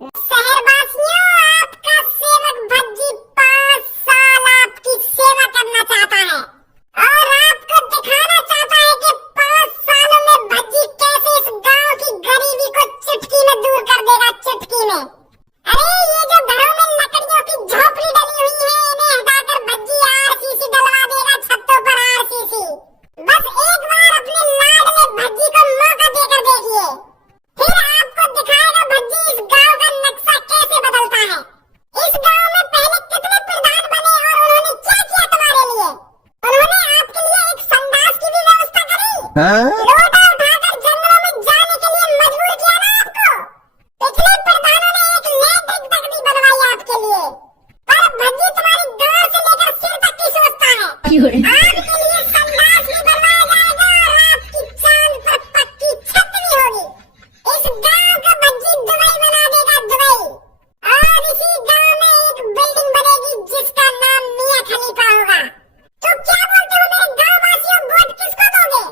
शहरवासियों, आपका सेवक भज्जी 5 साल आपकी सेवा करना चाहता है और आपको दिखाना चाहता है कि 5 सालों में भज्जी कैसे इस गांव की गरीबी को चुटकी में दूर कर देगा, चुटकी में। अरे ये जो घरों में लकड़ियों की झोपड़ी डली हुई है, इन्हें हटाकर भज्जी आरसीसी डलवा देगा, छतों पर आरसीसी। बस एक बार अपने लाडले भज्जी को मौका देकर देखिए, फिर आपको दिखाएगा भज्जी इस गांव का नक्शा कैसे बदलता है। इस गांव में पहले कितने प्रधान बने और उन्होंने क्या किया तुम्हारे लिए? उन्होंने आपके लिए एक संडास की भी व्यवस्था करी, लोटा उठाकर जंगलों में जाने के लिए मजबूर किया ना आपको। पिछले प्रधानों ने एक लैट्रिन तक नहीं बनवाई आपके लिए, पर भज्जी तुम्हारी गांव से लेकर सिर तक की सोचता है। आपके लिए संडास भी बनवाया जाएगा और आपकी चांद पर पक्की छत भी होगी। इस गांव का भज्जी दुबई बना देगा, दुबई। और इसी गांव में एक बिल्डिंग बनेगी जिसका नाम मियां खलीफा होगा। तो क्या बोलते हो मेरे गांव वासियों, वोट किसको दोगे?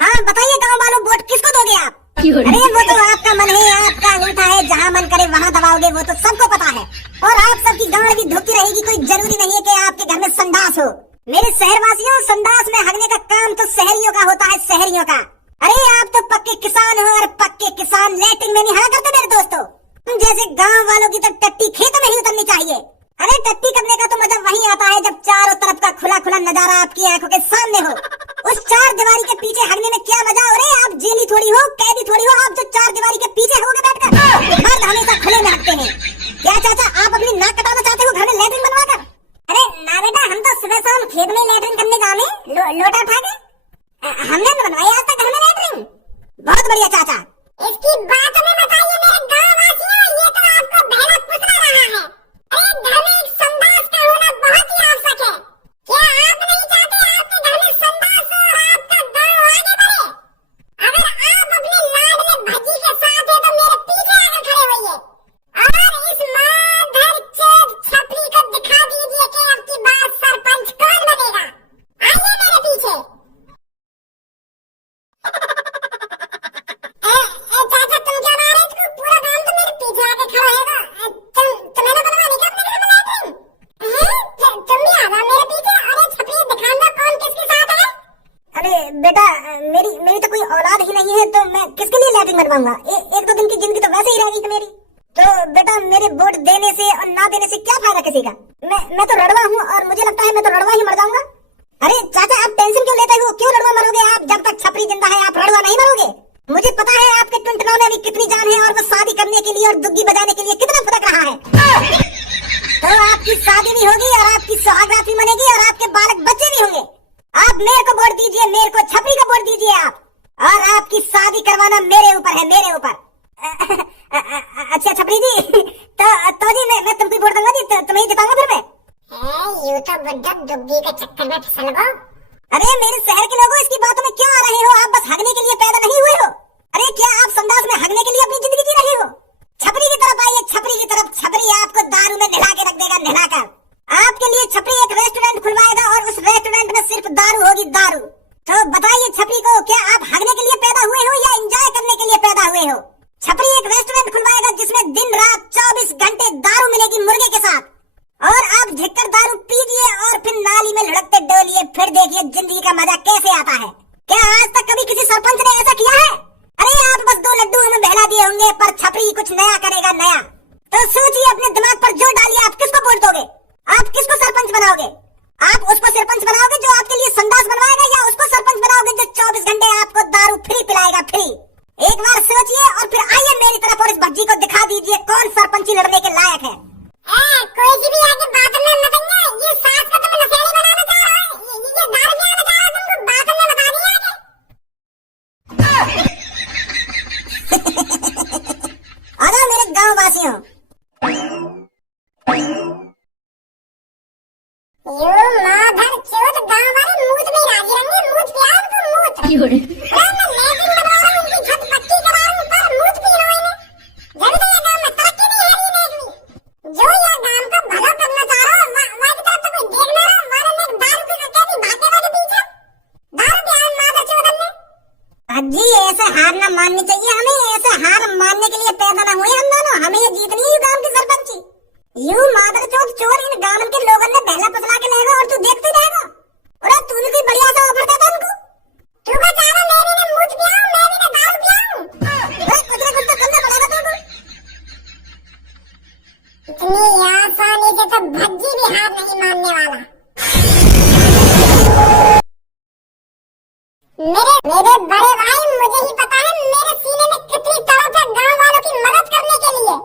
हाँ बताइए गांव वालों, वोट किसको दोगे आप? अरे वो तो आपका मन है, आपका अंगूठा है, जहाँ मन करे वहाँ दबाओगे, वो तो सबको पता है। और आप सबकी गांड भी धुकी रहेगी, कोई जरूरी नहीं है कि आपके घर में संडास हो। मेरे शहरवासियों, संडास में हगने का काम तो शहरियों का होता है, शहरियों का। अरे आप तो पक्के किसान हो और पक्के किसान लैट्रिन में नहीं हरा करते मेरे दोस्तों। तुम जैसे गांव वालों की तो टट्टी खेतों में ही उतरनी चाहिए। अरे टट्टी करने का तो मजा वही आता है जब चारों तरफ का खुला खुला नजारा आपकी आंखों के सामने हो। उस चार दीवारी के पीछे हगने में क्या मजा? अरे आप जेली थोड़ी हो, कैदी थोड़ी हो, आप जो चार दीवारी के पीछे होगे बैठकर। मर्द हमेशा खुले में हगते हैं। क्या चाचा आप अपनी नाक कटाना चाहते हो घर में लैट्रिन बनवा कर? अरे ना बेटा, हम तो सुबह शाम खेत में लैट्रिन करने जाने लोटा उठा के हमने बनवाया आज तक घर में लैट्रिन। बहुत बढ़िया चाचा। इसकी बात में बताइए मेरे गांव वासियों, ये तो आपको बहला फुसला रहा है। अरे घर में एक संडास का होना बहुत ही आवश्यक है। क्या आप नहीं चाहते आपके घर में संडास हो और आपका गांव आगे बढ़े? अगर आप अपने लाडले भज्जी के साथ है तो मेरे पीछे आकर खड़े होइए और इस माधरचोद छपरी को दिखा दीजिए कि अब की बार सरपंच कौन बनेगा। आइए मेरे पीछे। चाचा तुम क्या मार रहे हो? पूरा गांव तो मेरे पीछे आके खड़ा है। तुम्हें तो बनवाने का अपने घर में लैट्रिन है? तुम भी आ जाओ मेरे पीछे। अरे छपरी दिखाना कौन किसके साथ है? अरे बेटा, मेरी तो कोई औलाद ही नहीं है, तो मैं किसके लिए लैट्रिन बनवाऊंगा? एक दो दिन की जिंदगी तो वैसे ही रहेगी मेरी। तो बेटा मेरे वोट देने से और ना देने से क्या फायदा किसी का? मैं तो लड़वा हूँ और मुझे लगता है मैं तो लड़वा ही मर जाऊंगा। अरे चाचा आप टेंशन क्यों लेते हो? क्यों लड़वा मरोगे आप? जब तक छपरी जिंदा है आप लड़वा नहीं मरोगे। मुझे पता है आपके टुनटुनों में अभी कितनी जान है और वो शादी करने के लिए और दुग्गी बजाने के लिए कितना फुदक रहा है। तो आपकी शादी भी होगी और आपकी सुहागरात भी मनेगी और आपके बालक बच्चे भी होंगे। आप मेरे को वोट दीजिए, मेरे को छपरी को वोट दीजिए आप, और आपकी शादी करवाना मेरे ऊपर है, मेरे ऊपर। अच्छा छपरी जी, तो जी मैं तुमको वोट दूंगा जी, तुम्हें ही जिताऊंगा फिर मैं। यूं तो बुड्ढा दुग्गी के चक्कर में फिसल गो। अरे मेरे शहर के लोगों, इसकी बातों में क्यों आ रहे हो? आप बस हगने के लिए पैदा नहीं हुए हो। अरे क्या आप संडास में हगने के लिए अपनी जिंदगी जी रहे हो? छपरी की तरफ आइए, छपरी की तरफ। छपरी आपको दारू में नहला के रख देगा, नहलाकर। आपके लिए छपरी एक रेस्टोरेंट खुलवाएगा और उस रेस्टोरेंट में सिर्फ दारू होगी, दारू। तो बताइए छपरी को, क्या आप हगने के लिए पैदा हुए हो या एंजॉय करने के लिए पैदा हुए हो? छपरी एक रेस्टोरेंट खुलवाएगा जिसमें दिन रात 24 घंटे दारू मिलेगी मुर्गे के साथ, और आप झिककर दारू पीजिए और फिर नाली में लुढ़कते डोलिए, फिर देखिए जिंदगी का मजा कैसे आता है। क्या आज तक कभी किसी सरपंच ने ऐसा किया है? अरे आप बस 2 लड्डू हमें बहला दिए होंगे, पर छपरी कुछ नया करेगा, नया। तो सोचिए, अपने दिमाग पर जोर डालिए, आप किसको वोट दोगे? आप किसको सरपंच बनाओगे? आप उसको सरपंच बनाओगे जो आपके लिए संडास बनवाएगा, या उसको सरपंच बनाओगे जो 24 घंटे आपको दारू फ्री पिलाएगा, फ्री? एक बार सोचिए और फिर आइए मेरी तरफ और इस भज्जी को दिखा दीजिए कौन सरपंची लड़ने के लायक है। कोई सी भी आगे बात में मत आइए। ये सास को तुम नशेड़ी बनाना चाह रहा है, ये दारू पीना चाह रहा है, तुमको बात में बता दिया आगे। आ जाओ मेरे गांव वासियों। यो माधरचोद गांव वाले मूत में राजी रहेंगे, मूत पिया उनको, मूत। मैं लैट्रिन बनवा रहा हूं, उनकी छत पक्की करा रहा हूं, पर मूत पी रहा हूं। जब तो ये गांव में तरक्की नहीं है, ये देख ली। जो ये गांव का भला करना चाह रहा है, वहाँ की तरफ तो कोई देख ना रहा। वाले ने दारू पी कर कहती भागे वाले पीछे दारू पिया माधरचोद ने। भज्जी ऐसे हार ना माननी चाहिए हमें, ऐसे हार मानने के लिए पैदा ना हुए हम दोनों। हमें ये जीतनी ही यू मादरचोद चोर, इन गांव के लोगों ने बहला फसला के लेगा और तू देखते जाएगा। अरे तू भी कोई बढ़िया सा ऑफर देता उनको। तू बता रहा मैं भी ना मूत पियाऊं, मैं भी ना दारू पियाऊं। अरे कुछ ना कुछ तो करना पड़ेगा तुमको। इतनी आसानी से तो भज्जी भी हार नहीं मानने वाला। मेरे बड़े भाई, मुझे ही पता है मेरे सीने में कितनी तड़प है गांव वालों की मदद करने के लिए।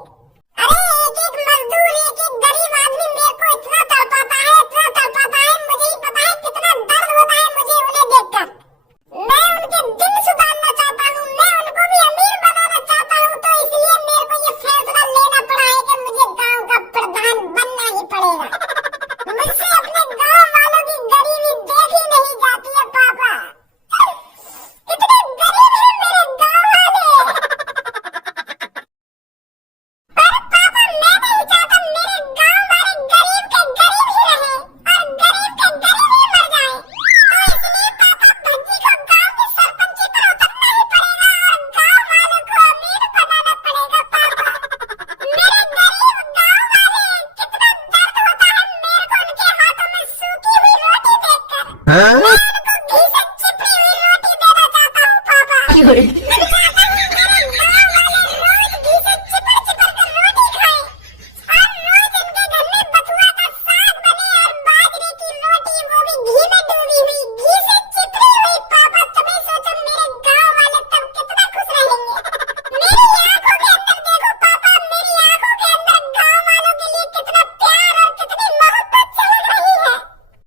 अरे एक एक मजदूर, एक एक गरीब आदमी मेरे को इतना तड़पाता है, इतना तड़पाता है, मुझे ही पता है कितना दर्द होता है मुझे उन्हें देखकर। मैं उनके दिन सुधारना चाहता हूँ, मैं उनको भी अमीर बनाना चाहता हूँ, तो इसलिए मेरे को ये फैसला लेना पड़ा है कि मुझे गांव का प्रधान बनना ही पड़ेगा। मुझसे अपने गांव वालों की गरीबी देखी नहीं जाती है पापा। कितने गरीब हैं मेरे गांव वाले। पर पापा मैं नहीं चाहता मेरे गांव वाले गरीब के गरीब ही रहें और गरीब के गरीब ही मर जाएं। तो इसलिए पापा भज्जी को गांव की सरपंची पर उतरना ही पड़ेगा और गांव वालों को अमीर बनाना पड़ेगा पापा। मेरे गरीब गांव वाले, कितना दर्द होता है मेरे को उनके हाथों में सूखी हुई रोटी देखकर। मैं उनको घी से चिपड़ी हुई रोटी देना चाहता हूँ पापा। मैं चाहता हूँ मेरे गांव वाले रोज घी से चिपड़ चिपड़ कर रोटी खाएं और रोज इनके घर में बथुआ का साग बने और बाजरे की रोटी, वो भी घी में डूबी हुई, घी से चिपड़ी हुई पापा। तभी सोचो मेरे गांव वाले तब कितना खुश रहेंगे। मेरी आंखों के अंदर देखो पापा, मेरी आंखों के अंदर गांव वालों के लिए कितना प्यार और कितनी मोहब्बत चमक रही है।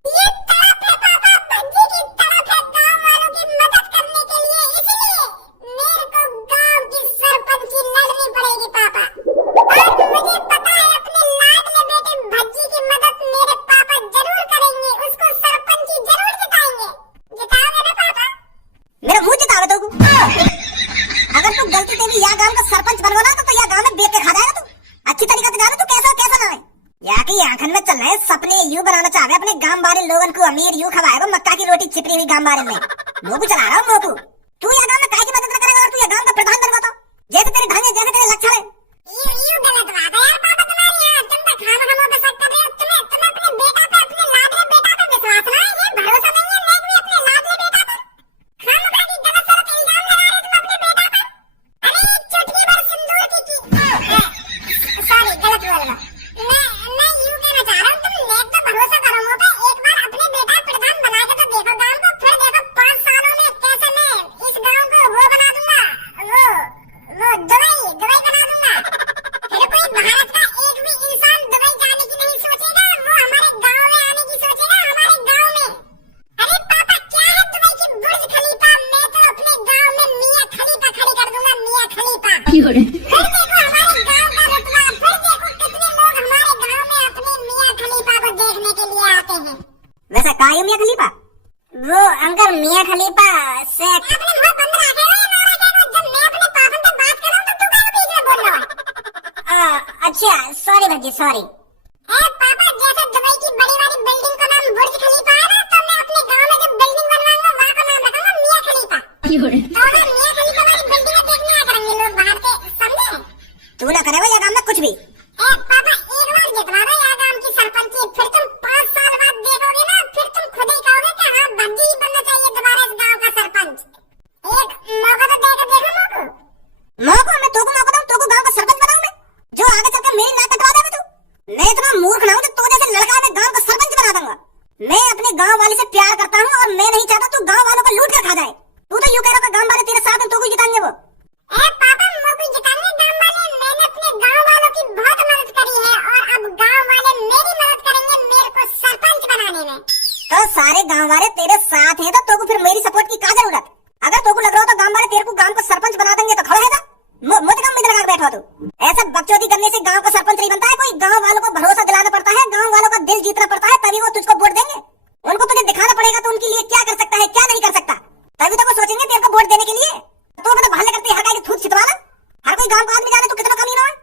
ये तड़प है पापा, भज्जी की तड़प है गांव वालों की मदद करने के लिए। इसलिए मेरे को गांव की सरपंची लड़नी पड़ेगी पापा। और मुझे पता है अपने लाडले बेटे भज्जी की मदद मेरे पापा जरूर करेंगे, उसको सरपंची जरूर जिताएंगे। जिताओगे ना पापा? मेरा मुंह चितावे तो अगर तू गलती से भी यहाँ गांव का सरपंच बनवा ना तो यहाँ गांव में बेच के खा जाएगा तू। अच्छी तरीके से जानो तू कैसा ना है। यहाँ की आंखन में चल रहे सपने यू बनाना चाहे अपने गांव वाले लोगों को अमीर यू खवाएगा मक्का की रोटी चिपड़ी हुई गांव वाले में। मोकू चला रहा हूँ मोकू। तू यहाँ गांव में काय की मदद न करेगा और तू यहाँ गांव का प्रधान बनवा तो जैसे तेरे ढंग है, जैसे तेरे लक्षण है। ये गलत बात है यार पापा तुम्हारी। यार तुम तो खामों पे शक कर रहे हो। तुम्हें अपने बेटा पे, अपने लाडले बेटा पे विश्वास ना है, ये भरोसा नहीं है मैं भी अपने लाडले बेटा पर। खामों की गलत सलत इल्जाम लगा रहे तुम अपने बेटा पर। अरे एक चुटकी भर सिंदूर की सॉरी गलत बोल रहा। मैं यूं कहना चाह रहा हूँ तुम नेक तो भरोसा करो मुझ पे। एक बार अपने बेटा प्रधान बना के तो देखो गांव को, फिर देखो 5 सालों में कैसे मैं इस गांव को वो बना दूंगा, वो दुबई बना दूंगा। फिर कोई भारत का एक भी इंसान दुबई जाने की नहीं सोचेगा, वो हमारे गांव में आने की सोचेगा, हमारे गांव में। अरे पापा क्या है दुबई की बुर्ज खलीफा, मैं तो अपने गांव में मियां खलीफा खड़ी कर दूंगा, मियां खलीफा। फिर देखो हमारे गांव का रुतबा, फिर देखो कितने लोग हमारे गांव में अपने मियां खलीफा को देखने के लिए आते हैं। वैसा कहा है मियां खलीफा? वो अंकल मियां खलीफा से अपने मुंह बंद रखे हो या ना रखे हो। जब मैं अपने पापा से बात कर रहा हूँ तो तू क्या बीच में बोल रहा है? अच्छा सॉरी भज्जी सॉरी। पापा जैसे दुबई की बड़ी वाली बिल्डिंग का नाम बुर्ज खलीफा है ना, तो मैं अपने गांव में जो बिल्डिंग बनवाऊंगा वहाँ का नाम रखूंगा मियां खलीफा। तो अगर मियां खलीफा वाली बिल्डिंग देखने आया करेंगे लोग बाहर से, समझे? तू ना करेगा यहाँ गांव में कुछ भी। पापा एक बार जितवा दो यहाँ गांव की सरपंची, फिर तुम 5 साल बाद देखोगे ना, फिर तुम खुद ही कहोगे कि हाँ भज्जी ही बनना चाहिए दोबारा इस गांव का सरपंच। एक मौका तो देकर देखो मौका मैं तोको मौका दूं, तोको गांव का सरपंच बनाऊं मैं, जो आगे चलकर मेरी नाक कटवा देगा तू। मैं इतना मूर्ख ना हूं तो जैसे लड़का मैं गांव का सरपंच बना दूंगा। मैं अपने गांव वाले से प्यार करता हूं और मैं नहीं चाहता तू गांव वालों को लूट कर खा जाए। तू तो यूं कह रहा गांव वाले तेरे साथ हैं, तो को जिताएंगे वो। पापा मोको जिताने गांव वाले, मैंने अपने गांव वालों की बहुत मदद करी है और अब गांव वाले मेरी मदद करेंगे मेरे को सरपंच बनाने में। तो सारे गांव वाले तेरे साथ हैं तो तोको फिर मेरी सपोर्ट की क्या जरूरत? अगर तोको लग रहा हो तो गांव वाले तेरे को गांव का सरपंच बना देंगे तो खड़ा है मोटे काम में लगा बैठा तू। ऐसा बकचोदी करने से गांव का सरपंच नहीं बनता है। कोई गांव वालों को भरोसा दिलाना पड़ता है, गांव वालों का दिल जीतना पड़ता है, तभी वो तुझको वोट देंगे। उनको तुझे दिखाना पड़ेगा तो उनके लिए क्या कर सकता है क्या नहीं कर सकता, तभी तो वो सोचेंगे तेरे को वोट देने के लिए। तो मतलब भाले करते हर थूक छिटवाना, हर कोई गांव का आदमी जाने तो कितना कमीना है।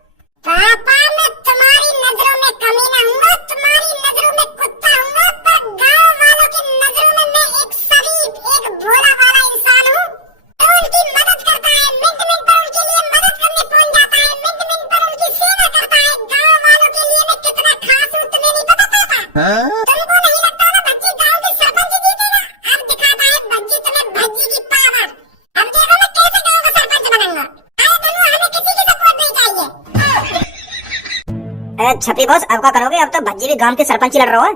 पापा मैं तुम्हारी नजरों में कमीना हूँ, तुम्हारी नजरों में कुत्ता हूँ, पर गांव वालों की नजरों में मैं एक शरीफ, एक भोला वाला इंसान हूँ। तो उनकी मदद करता है, मिनट पर उनके लिए मदद करने पहुंच जाता है, मिनट पर उनकी सेवा करता है। गांव वालों के लिए मैं कितना तुमको नहीं लगता ना भज्जी गांव के सरपंच जीतेगा? अब दिखाता है भज्जी तुम्हें भज्जी की पावर। अब देखो मैं कैसे गांव का सरपंच बनूंगा। अरे धनु हमें किसी की सपोर्ट नहीं चाहिए। छपरी बॉस अब क्या करोगे? अब तो भज्जी भी गांव के सरपंच लड़ रहा है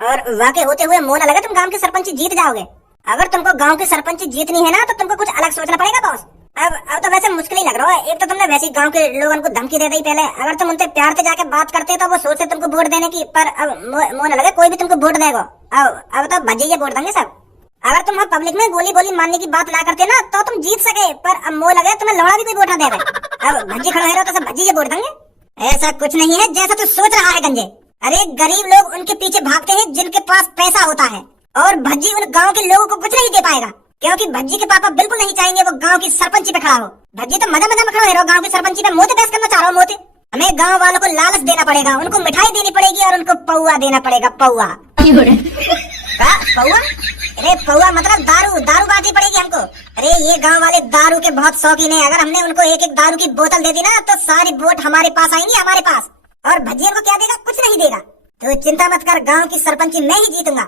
और वाकई होते हुए मोह न लगे तुम गांव के सरपंच जीत जाओगे। अगर तुमको गांव की सरपंच जीतनी है ना तो तुमको कुछ अलग सोचना पड़ेगा बॉस। अब तो वैसे मुश्किल ही लग रहा है। एक तो तुमने वैसे गांव के लोगों को धमकी दे दी पहले। अगर तुम उनसे प्यार से जाके बात करते तो वो सोचते तुमको वोट देने की, पर अब मोह न लगे कोई भी तुमको वोट देगा। अब तो भज्जी वोट देंगे सब। अगर तुम पब्लिक में गोली बोली मारने की बात ना करते ना तो तुम जीत सके, पर अब मोह लगे तुम्हें लौड़ा भी कोई वोट ना देगा। अब भज्जी खड़ा है तो सब भज्जी वोट देंगे। ऐसा कुछ नहीं है जैसा तू सोच रहा है गंजे। अरे गरीब लोग उनके पीछे भागते हैं जिनके पास पैसा होता है, और भज्जी उन गांव के लोगों को कुछ नहीं दे पाएगा, क्योंकि भज्जी के पापा बिल्कुल नहीं चाहेंगे वो गांव की सरपंची पे खड़ा हो। भज्जी तो मजा मजा में खड़ा है गांव की सरपंची पे मोते बहस करना चाह रहा हो। मोते हमें गांव वालों को लालच देना पड़ेगा, उनको मिठाई देनी पड़ेगी और उनको पौआ देना पड़ेगा। पौआ पौआ? अरे पौआ मतलब दारू बांटनी पड़ेगी हमको। अरे ये गांव वाले दारू के बहुत शौकीन है। अगर हमने उनको एक एक दारू की बोतल दे दी ना तो सारी वोट हमारे पास आएंगी, हमारे पास। और भज्जी को क्या देगा? कुछ नहीं देगा। तो चिंता मत कर, गांव की सरपंची मैं ही जीतूंगा।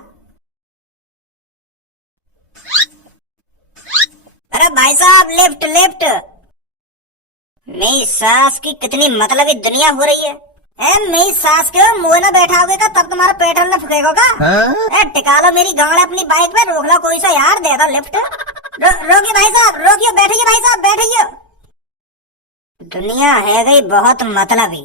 अरे भाई साहब लेफ्ट लेफ्ट। मेरी सास की कितनी मतलबी दुनिया हो रही है। मेरी सास के मुंह में बैठाओगे का तब तुम्हारा पेट्रोल न फूकेगा का? टिका लो मेरी गाड़ी अपनी बाइक पे, रोक लो कोई सा यार, दे दो लिफ्ट। रोकिए भाई साहब, रोकिए, बैठिए भाई साहब बैठिए। दुनिया है गई बहुत मतलबी।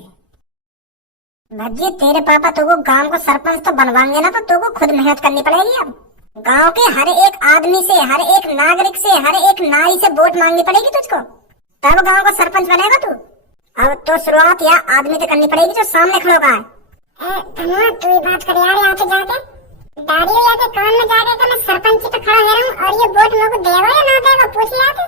भज्जी तेरे पापा तुमको गांव को सरपंच तो बनवाएंगे ना, तो तुमको खुद मेहनत करनी पड़ेगी। अब गांव के हर एक आदमी से, हर एक नागरिक से, हर एक नारी से वोट मांगनी पड़ेगी तुझको, तब गांव का सरपंच बनेगा तू। अब तो शुरुआत या आदमी से करनी पड़ेगी जो सामने खड़ा है। धनुआ तू ही बात कर यार, यहाँ पे जाके दाढ़ी या के कान में जाके कि मैं सरपंची पे खड़ा है और ये वोट मेरे को देगा या ना देगा पूछ लिया थे।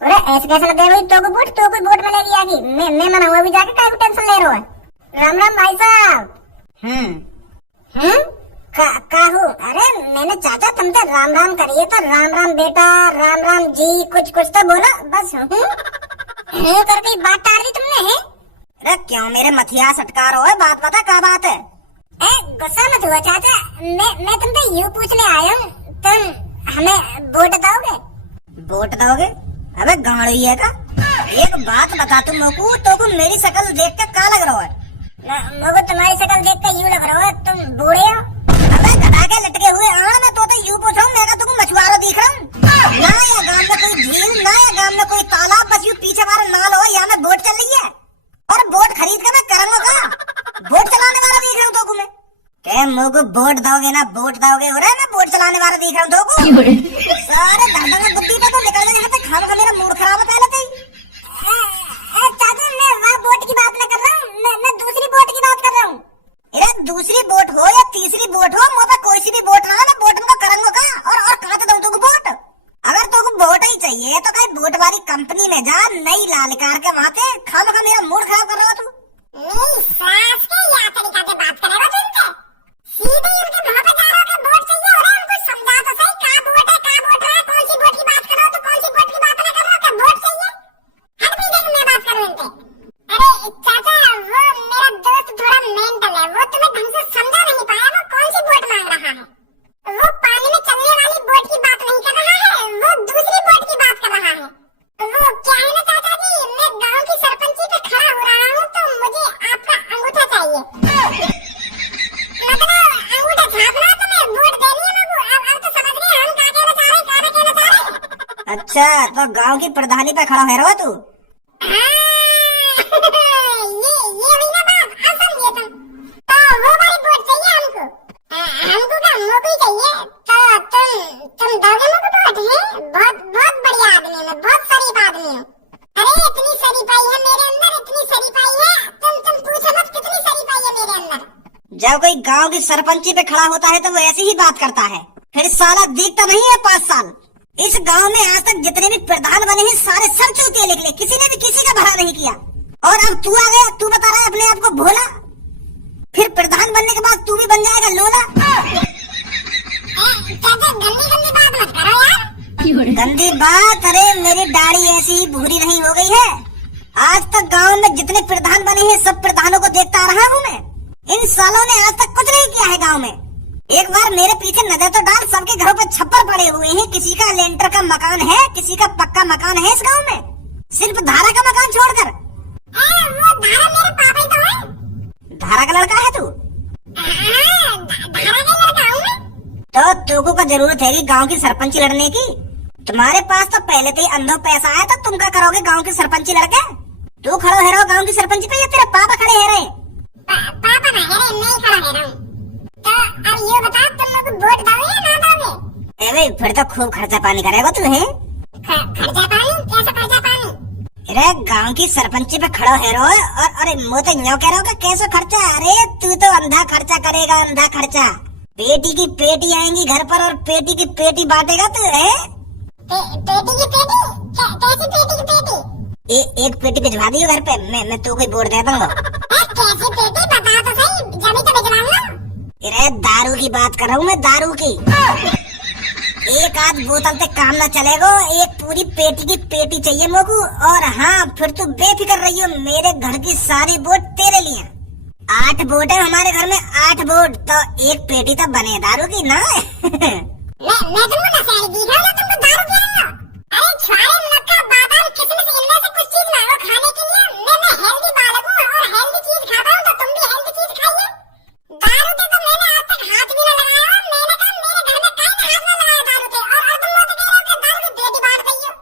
अरे ऐसे कैसे दे भाई? तो को वोट मिलेगी आगे। मैं मना हुआ भी जाके काय टेंशन ले रहा है। राम राम भाई साहब। काहू? अरे मैंने चाचा तुमसे राम राम करिए तो राम राम बेटा, राम राम जी, कुछ तो बोला बस। करके बात टार दी तुमने है? अरे क्यों मेरे मथिया सटका रहा है? बात बता क्या बात है? गुस्सा मत हुआ चाचा, मैं तुमसे यूँ पूछने आया हूँ, तुम हमें वोट दोगे? वोट दोगे? अबे गाड़ी है का? एक बात बता तुम मोकू, तो मेरी शक्ल देख के क्या लग रहा है? मुझे तुम्हारी शक्ल देख के यूँ लग रहा है तुम बूढ़े हो। अबे गधा के लटके हुए आड़ में तो यूँ पूछ रहा हूँ, मैं तुमको मछुआरा दिख रहा हूँ ना? या गांव में कोई झील, ना या गांव में कोई तालाब, बस यूँ पीछे हमारा नाल हो, यहाँ में बोट चल रही है और बोट खरीद के मैं करूंगा का? बोट चलाने वाला दिख रहा हूँ तो मैं क्या मुझको बोट दोगे ना? बोट दोगे हो रहा है, मैं बोट चलाने वाला दिख रहा हूँ तो सारे दर्द बुद्धि पे तो निकल यहाँ पे खाम का मेरा मूड खराब है पहले से ही। चाचा मैं वहाँ बोट की बात न कर रहा हूँ, मैं दूसरी बोट की बात कर रहा हूँ। अरे दूसरी बोट हो या तीसरी बोट हो, मुझे कोई सी भी बोट रहा, मैं बोट में करूंगा का? और कहाँ तो दूँ तुमको बोट? अगर तुमको बोट ही चाहिए तो कहीं बोट वाली कंपनी में जा, नई लाल कार के वहाँ पे। खाम का मेरा मूड खराब कर रहा तू। मेरी सास के या तरीका से बात करेगा तू इनसे? सीधे उनके मुंह पे जा रहा है वोट चाहिए हो रहा है, उनको समझा तो सही का वोट है, का वोट रहा है, कौन सी वोट की बात कर रहा हो, तो कौन सी वोट की बात ना कर रहा हो, क्या वोट चाहिए? हर महीने मैं बात करूं इनसे। अरे चाचा वो मेरा दोस्त थोड़ा मेंटल है, वो तुम्हें ढंग से समझा नहीं पाया वो कौन सी वोट मांग रहा है। वो पानी में चलने वाली बोट की बात नहीं कर रहा है, वो दूसरी बोट की बात कर रहा है। वो क्या है ना चाचा जी, मैं गांव की सरपंची पे खड़ा हो रहा हूँ तो मुझे आपका अंगूठा चाहिए। मतलब अंगूठा छापना तो मैं वोट देनी है मुझे। अब तो समझ गए हम क्या कहना चाह रहे हैं, क्या कहना चाह रहे हैं। अच्छा तो गांव की प्रधानी पे खड़ा है रो तू? ये हुई ना बात, अब समझिए तुम। तो वो वाली वोट चाहिए हमको, हमको क्या मोको ही चाहिए। तो तुम दोगे मोको वोट? है बहुत बढ़िया आदमी है, मैं बहुत शरीफ आदमी हूँ। अरे इतनी शरीफाई है मेरे अंदर, इतनी शरीफाई है तुम पूछो मत कितनी शरीफाई है मेरे अंदर। जब कोई गांव की सरपंची पे खड़ा होता है तो वो ऐसी ही बात करता है, फिर साला दिखता नहीं है 5 साल। इस गांव में आज तक जितने भी प्रधान बने हैं सारे सर चूतिए निकले, किसी ने भी किसी का भला नहीं किया। और अब तू आ गया, तू बता रहा है अपने आप को भोला, फिर प्रधान बनने के बाद तू भी बन जाएगा लोला। गंदी बात मत करो यार। गंदी बात? अरे मेरी दाढ़ी ऐसी ही भूरी नहीं हो गई है। आज तक गांव में जितने प्रधान बने हैं सब प्रधानों को देखता रहा हूँ मैं। इन सालों ने आज तक कुछ नहीं किया है गांव में। एक बार मेरे पीछे नजर तो डाल, सबके घरों पे छप्पर पड़े हुए हैं, किसी का लेंटर का मकान है, किसी का पक्का मकान है इस गांव में, सिर्फ धारा का मकान छोड़कर। वो धारा मेरे पापा ही तो है। धारा का लड़का है तू? धारा का लड़का हूँ मैं। तो तुमको का जरूरत है गांव की सरपंची लड़ने की? तुम्हारे पास तो पहले से ही अंधो पैसा है, तो तुम क्या करोगे गांव की सरपंची लड़के? तू खड़ो है रहो गांव की सरपंची पे, या तेरे पापा खड़े है रहे? पापा ना है, मैं खड़ा है रहा हूँ। तो अब ये बता, तुम लोग वोट दोगे या ना दोगे? ए फिर तो खूब खर्चा पानी करेगा तू है। खर्चा पानी? कैसा खर्चा पानी? अरे गांव की सरपंची पे खड़ो है रो, और अरे मुँह तो यूं कह रहा हो कैसे खर्चा? अरे तू तो अंधा खर्चा करेगा, अंधा खर्चा। पेटी की पेटी आएंगी घर पर और पेटी की पेटी बांटेगा तू है। पेटी की पेटी? कैसी पेटी की पेटी? एक पेटी भिजवा दियो घर पे, मैं तू कोई वोट दे दूंगा। कैसी पेटी बता तो सही, जमी तो भिजवाऊंगा। अरे दारू की बात कर रहा हूँ मैं, दारू की। एक आध बोतल से काम न चलेगा, एक पूरी पेटी की पेटी चाहिए मोकू। और हाँ फिर तू बेफिक्र रही हो, मेरे घर की सारी वोट तेरे लिए। 8 वोट है हमारे घर में, 8 वोट, तो एक पेटी तो बने दारू की ना। मैं तुमको नशेड़ी दिख रहा हूँ, तुमको दारू पी रहा हूँ? अरे छुआरे, मक्का, बादाम, किशमिश, इनमें से कुछ चीज मांगो खाने के लिए। मैं हेल्दी बालक हूँ और हेल्दी चीज खाता हूँ, तो तुम भी हेल्दी चीज खाइए। दारू के तो मैंने आज तक हाथ भी न लगाया। मैंने कहा मेरे घर में कहीं हाथ न लगाया दारू के, और तुम लोग कह रहे हो कि दारू की पेटी बांट रही हो।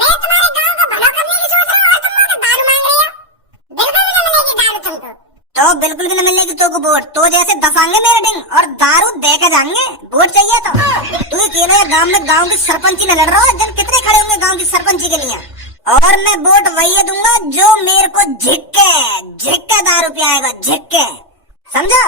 मैं तुम्हारे गाँव का भला करने की सोच रहा हूँ और तुम लोग दारू मांग रहे हो। बिल्कुल भी न मिलेगी दारू तुमको। तो बिल्कुल भी न मिलेगी तो को वोट, तो जैसे दसांगे मेरे डिंग और दारू दे के जाएंगे। वोट चाहिए तो तू अकेले गांव में गांव की सरपंची न लड़ रहा है, जन कितने खड़े होंगे गांव की सरपंची के लिए। और मैं वोट वही दूंगा जो मेरे को झिक्के दारू पियाएगा, झिक्के, समझा?